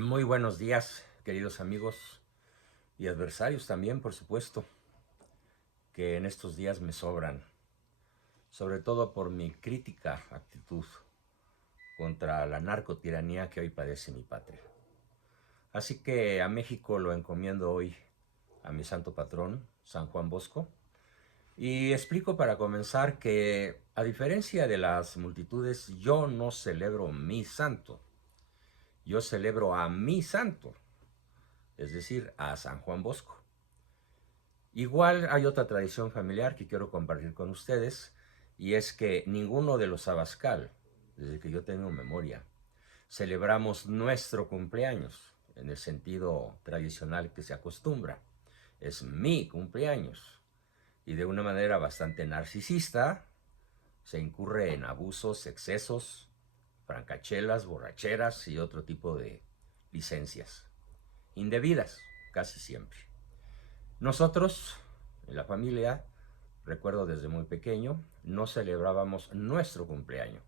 Muy buenos días, queridos amigos y adversarios también, por supuesto, que en estos días me sobran, sobre todo por mi crítica actitud contra la narcotiranía que hoy padece mi patria. Así que a México lo encomiendo hoy a mi santo patrón, San Juan Bosco, y explico para comenzar que, a diferencia de las multitudes, yo no celebro mi santo, yo celebro a mi santo, es decir, a San Juan Bosco. Igual hay otra tradición familiar que quiero compartir con ustedes, y es que ninguno de los Abascal, desde que yo tengo memoria, celebramos nuestro cumpleaños en el sentido tradicional que se acostumbra. Es mi cumpleaños. Y de una manera bastante narcisista se incurre en abusos, excesos, francachelas, borracheras y otro tipo de licencias indebidas, casi siempre. Nosotros, en la familia, recuerdo desde muy pequeño, no celebrábamos nuestro cumpleaños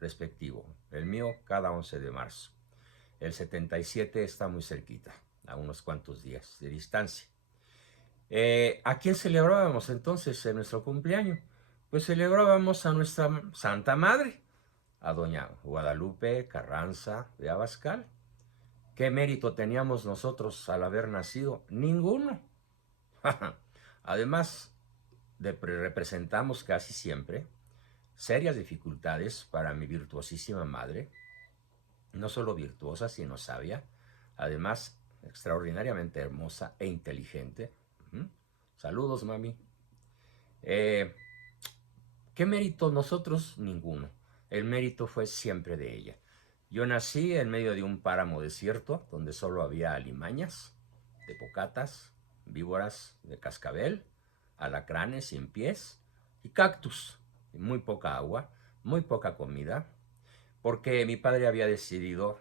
respectivo. El mío cada 11 de marzo. El 77 está muy cerquita, a unos cuantos días de distancia. ¿A quién celebrábamos entonces en nuestro cumpleaños? Pues celebrábamos a nuestra Santa Madre, a doña Guadalupe Carranza de Abascal. ¿Qué mérito teníamos nosotros al haber nacido? Ninguno. Además, representamos casi siempre serias dificultades para mi virtuosísima madre, no solo virtuosa, sino sabia, además extraordinariamente hermosa e inteligente. Saludos, mami. Eh, ¿Qué mérito nosotros? Ninguno. El mérito fue siempre de ella. Yo nací en medio de un páramo desierto donde solo había alimañas, tepocatas, víboras de cascabel, alacranes sin pies y cactus, y muy poca agua, muy poca comida, porque mi padre había decidido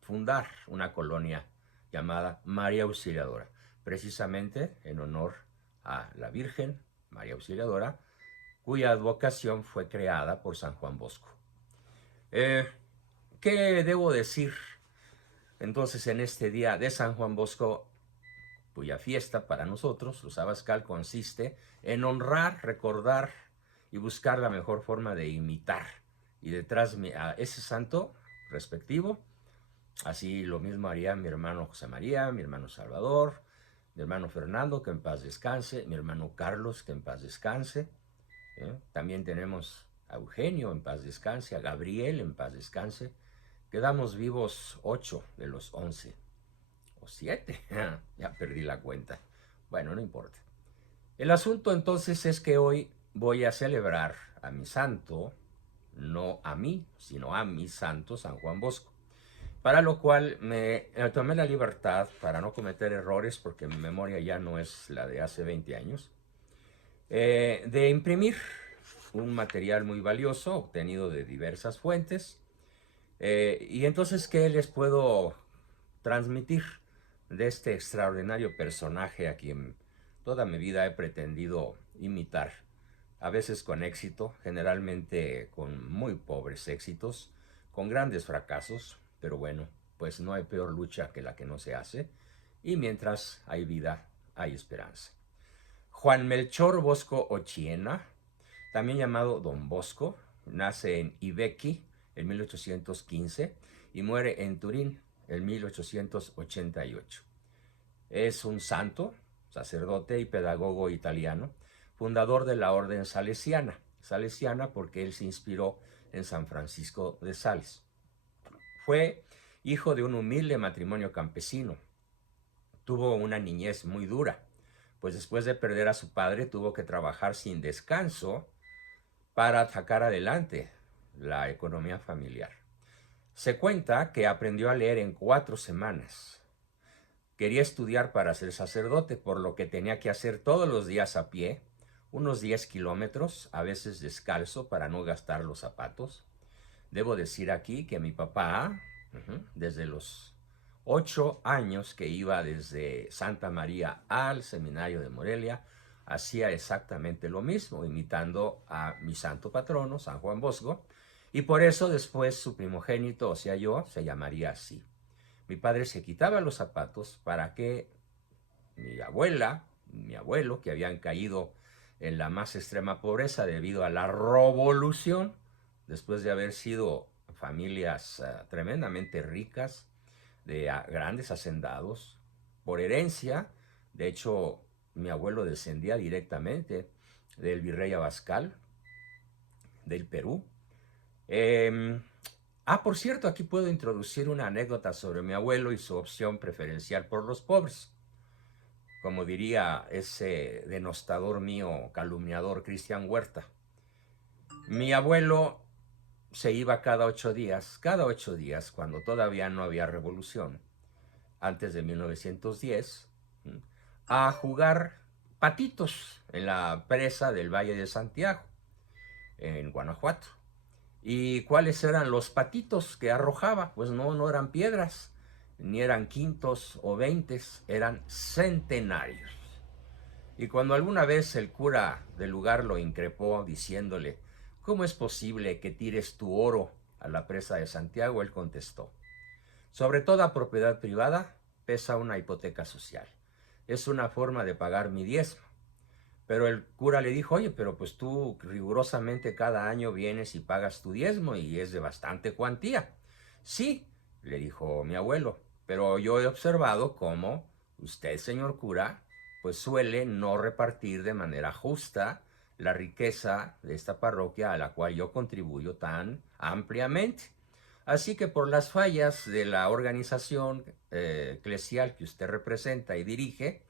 fundar una colonia llamada María Auxiliadora, precisamente en honor a la Virgen María Auxiliadora, cuya advocación fue creada por San Juan Bosco. ¿Qué debo decir entonces en este día de San Juan Bosco, cuya fiesta para nosotros, los Abascal, consiste en honrar, recordar y buscar la mejor forma de imitar y detrás a ese santo respectivo? Así lo mismo haría mi hermano José María, mi hermano Salvador, mi hermano Fernando, que en paz descanse, mi hermano Carlos, que en paz descanse. También tenemos a Eugenio, en paz descanse, a Gabriel, en paz descanse. Quedamos vivos 8 de los 11, o 7, ya perdí la cuenta. Bueno, no importa. El asunto entonces es que hoy voy a celebrar a mi santo, no a mí, sino a mi santo, San Juan Bosco. Para lo cual me tomé la libertad, para no cometer errores, porque mi memoria ya no es la de hace 20 años, de imprimir un material muy valioso obtenido de diversas fuentes. Y entonces, ¿qué les puedo transmitir de este extraordinario personaje a quien toda mi vida he pretendido imitar? A veces con éxito, generalmente con muy pobres éxitos, con grandes fracasos, pero bueno, pues no hay peor lucha que la que no se hace, y mientras hay vida, hay esperanza. Juan Melchor Bosco Ochiena, también llamado Don Bosco, nace en Ibequi en 1815 y muere en Turín en 1888. Es un santo, sacerdote y pedagogo italiano, fundador de la orden salesiana. Salesiana porque él se inspiró en San Francisco de Sales. Fue hijo de un humilde matrimonio campesino. Tuvo una niñez muy dura, pues después de perder a su padre tuvo que trabajar sin descanso para sacar adelante la economía familiar. Se cuenta que aprendió a leer en 4 semanas. Quería estudiar para ser sacerdote, por lo que tenía que hacer todos los días a pie, unos 10 kilómetros, a veces descalzo para no gastar los zapatos. Debo decir aquí que mi papá, desde los 8 años que iba desde Santa María al seminario de Morelia, hacía exactamente lo mismo, imitando a mi santo patrono, San Juan Bosco, y por eso después su primogénito, o sea yo, se llamaría así. mi padre se quitaba los zapatos para que mi abuela, mi abuelo, que habían caído en la más extrema pobreza debido a la revolución, después de haber sido familias tremendamente ricas, de grandes hacendados, por herencia. De hecho, mi abuelo descendía directamente del virrey Abascal, del Perú. Eh, por cierto, aquí puedo introducir una anécdota sobre mi abuelo y su opción preferencial por los pobres. Como diría ese denostador mío, calumniador Cristian Huerta. Mi abuelo se iba cada 8 días, cuando todavía no había revolución, antes de 1910, a jugar patitos en la presa del Valle de Santiago, en Guanajuato. ¿Y cuáles eran los patitos que arrojaba? Pues no eran piedras, ni eran quintos o veintes, eran centenarios. Y cuando alguna vez el cura del lugar lo increpó diciéndole, ¿cómo es posible que tires tu oro a la presa de Santiago? Él contestó, sobre toda propiedad privada pesa una hipoteca social. Es una forma de pagar mi diezmo. Pero el cura le dijo, oye, pero pues tú rigurosamente cada año vienes y pagas tu diezmo y es de bastante cuantía. Sí, le dijo mi abuelo, pero yo he observado cómo usted, señor cura, pues suele no repartir de manera justa la riqueza de esta parroquia a la cual yo contribuyo tan ampliamente. Así que por las fallas de la organización eclesial que usted representa y dirige,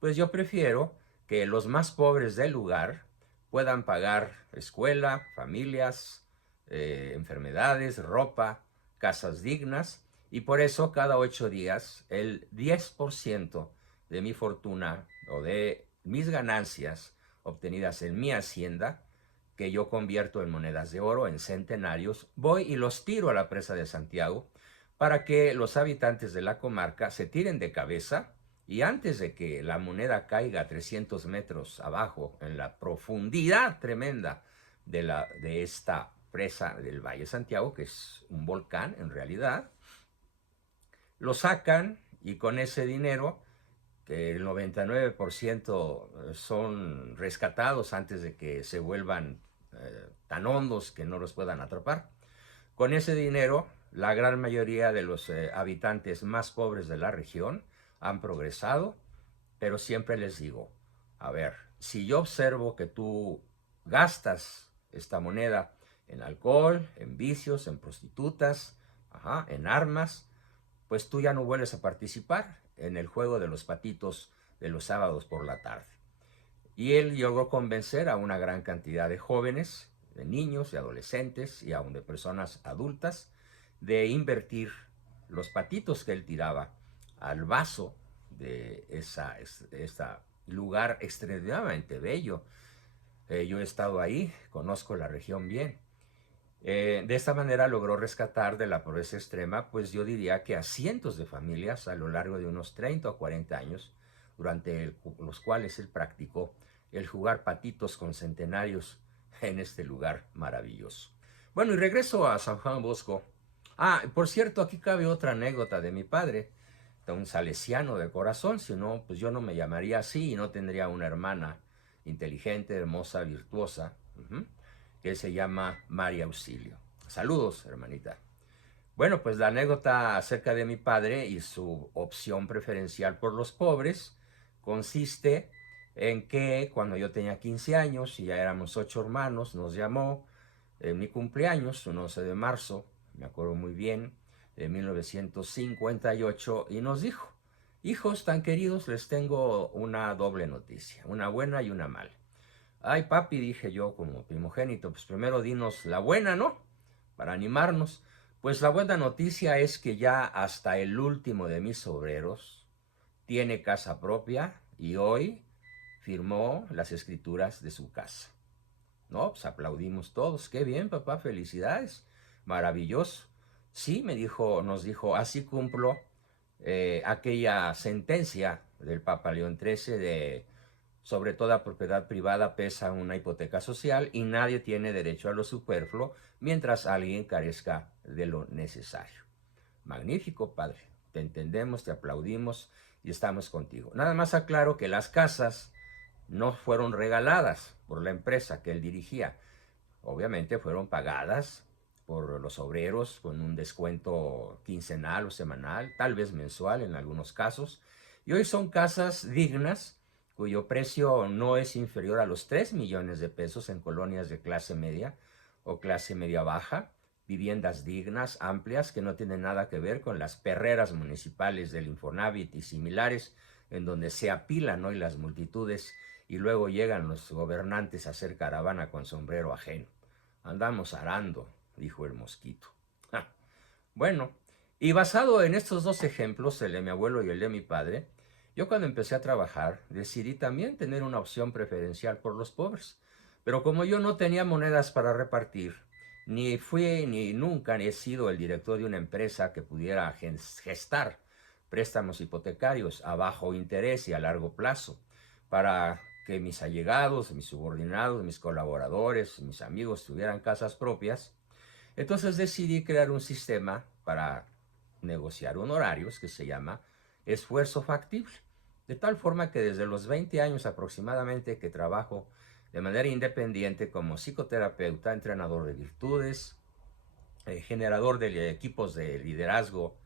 pues yo prefiero que los más pobres del lugar puedan pagar escuela, familias, enfermedades, ropa, casas dignas, y por eso cada 8 días el 10% de mi fortuna o de mis ganancias obtenidas en mi hacienda, que yo convierto en monedas de oro, en centenarios, voy y los tiro a la presa de Santiago para que los habitantes de la comarca se tiren de cabeza y antes de que la moneda caiga a 300 metros abajo, en la profundidad tremenda de esta presa del Valle de Santiago, que es un volcán en realidad, lo sacan y con ese dinero, que el 99% son rescatados antes de que se vuelvan tan hondos que no los puedan atrapar. Con ese dinero, la gran mayoría de los habitantes más pobres de la región han progresado, pero siempre les digo, a ver, si yo observo que tú gastas esta moneda en alcohol, en vicios, en prostitutas, en armas, pues tú ya no vuelves a participar en el juego de los patitos de los sábados por la tarde. Y él logró convencer a una gran cantidad de jóvenes, de niños, de adolescentes y aún de personas adultas de invertir los patitos que él tiraba al vaso de este lugar extremadamente bello. Yo he estado ahí, conozco la región bien. De esta manera logró rescatar de la pobreza extrema, pues yo diría que a cientos de familias a lo largo de unos 30 o 40 años, durante los cuales él practicó el jugar patitos con centenarios en este lugar maravilloso. Bueno, y regreso a San Juan Bosco. Por cierto, aquí cabe otra anécdota de mi padre, de un salesiano de corazón, si no, pues yo no me llamaría así y no tendría una hermana inteligente, hermosa, virtuosa, que se llama María Auxilio. Saludos, hermanita. Bueno, pues la anécdota acerca de mi padre y su opción preferencial por los pobres consiste en que cuando yo tenía 15 años y ya éramos 8 hermanos, nos llamó en mi cumpleaños, un 11 de marzo, me acuerdo muy bien, de 1958, y nos dijo, hijos tan queridos, les tengo una doble noticia, una buena y una mala. Ay, papi, dije yo como primogénito, pues primero dinos la buena, ¿no? Para animarnos. Pues la buena noticia es que ya hasta el último de mis obreros tiene casa propia y hoy firmó las escrituras de su casa. No, pues aplaudimos todos. Qué bien, papá, felicidades. Maravilloso. Sí, nos dijo, así cumplo aquella sentencia del Papa León XIII de sobre toda propiedad privada pesa una hipoteca social y nadie tiene derecho a lo superfluo mientras alguien carezca de lo necesario. Magnífico, padre. te entendemos, te aplaudimos y estamos contigo. Nada más aclaro que las casas no fueron regaladas por la empresa que él dirigía. Obviamente fueron pagadas por los obreros con un descuento quincenal o semanal, tal vez mensual en algunos casos. Y hoy son casas dignas cuyo precio no es inferior a los 3 millones de pesos en colonias de clase media o clase media baja, viviendas dignas, amplias, que no tienen nada que ver con las perreras municipales del Infonavit y similares, en donde se apilan hoy las multitudes y luego llegan los gobernantes a hacer caravana con sombrero ajeno. Andamos arando, dijo el mosquito. Ja. Bueno, y basado en estos dos ejemplos, el de mi abuelo y el de mi padre, yo cuando empecé a trabajar decidí también tener una opción preferencial por los pobres. Pero como yo no tenía monedas para repartir, ni fui ni nunca he sido el director de una empresa que pudiera gestar préstamos hipotecarios a bajo interés y a largo plazo para que mis allegados, mis subordinados, mis colaboradores, mis amigos tuvieran casas propias, entonces decidí crear un sistema para negociar honorarios que se llama esfuerzo factible. De tal forma que desde los 20 años aproximadamente que trabajo de manera independiente como psicoterapeuta, entrenador de virtudes, generador de equipos de liderazgo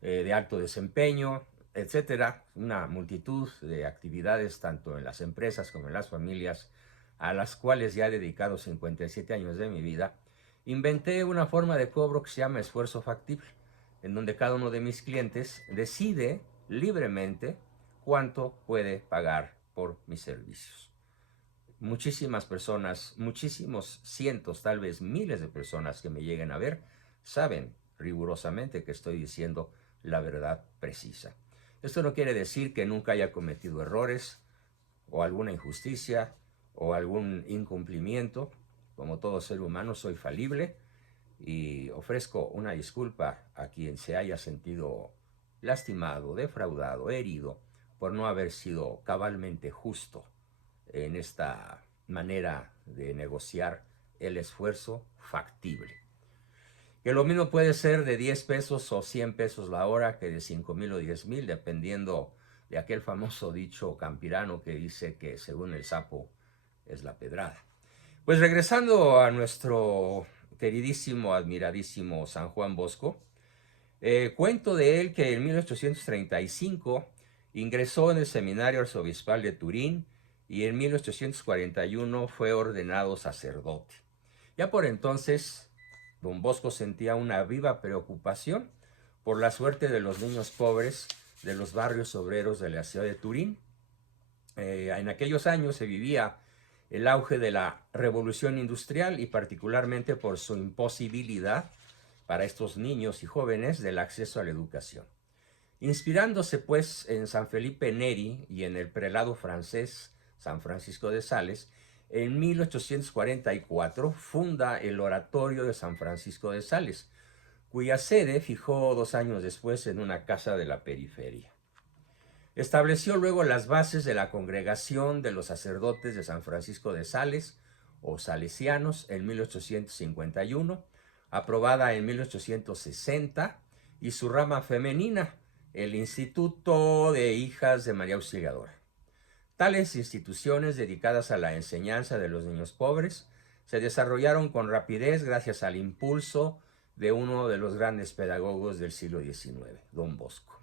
de alto desempeño, etcétera, una multitud de actividades tanto en las empresas como en las familias, a las cuales ya he dedicado 57 años de mi vida, inventé una forma de cobro que se llama esfuerzo factible, en donde cada uno de mis clientes decide libremente cuánto puede pagar por mis servicios. Muchísimas personas, muchísimos cientos, tal vez miles de personas que me lleguen a ver, saben rigurosamente que estoy diciendo la verdad precisa. Esto no quiere decir que nunca haya cometido errores o alguna injusticia o algún incumplimiento. Como todo ser humano soy falible y ofrezco una disculpa a quien se haya sentido lastimado, defraudado, herido por no haber sido cabalmente justo en esta manera de negociar el esfuerzo factible. Que lo mismo puede ser de 10 pesos o 100 pesos la hora que de 5,000 o 10,000, dependiendo de aquel famoso dicho campirano que dice que según el sapo es la pedrada. Pues regresando a nuestro queridísimo, admiradísimo San Juan Bosco, cuento de él que en 1835 ingresó en el Seminario Arzobispal de Turín y en 1841 fue ordenado sacerdote. Ya por entonces, don Bosco sentía una viva preocupación por la suerte de los niños pobres de los barrios obreros de la ciudad de Turín. En aquellos años se vivía el auge de la revolución industrial y particularmente por su imposibilidad para estos niños y jóvenes del acceso a la educación. Inspirándose pues en San Felipe Neri y en el prelado francés San Francisco de Sales, en 1844 funda el Oratorio de San Francisco de Sales, cuya sede fijó 2 años después en una casa de la periferia. Estableció luego las bases de la Congregación de los Sacerdotes de San Francisco de Sales, o salesianos, en 1851, aprobada en 1860, y su rama femenina, el Instituto de Hijas de María Auxiliadora. Tales instituciones dedicadas a la enseñanza de los niños pobres se desarrollaron con rapidez gracias al impulso de uno de los grandes pedagogos del siglo XIX, don Bosco.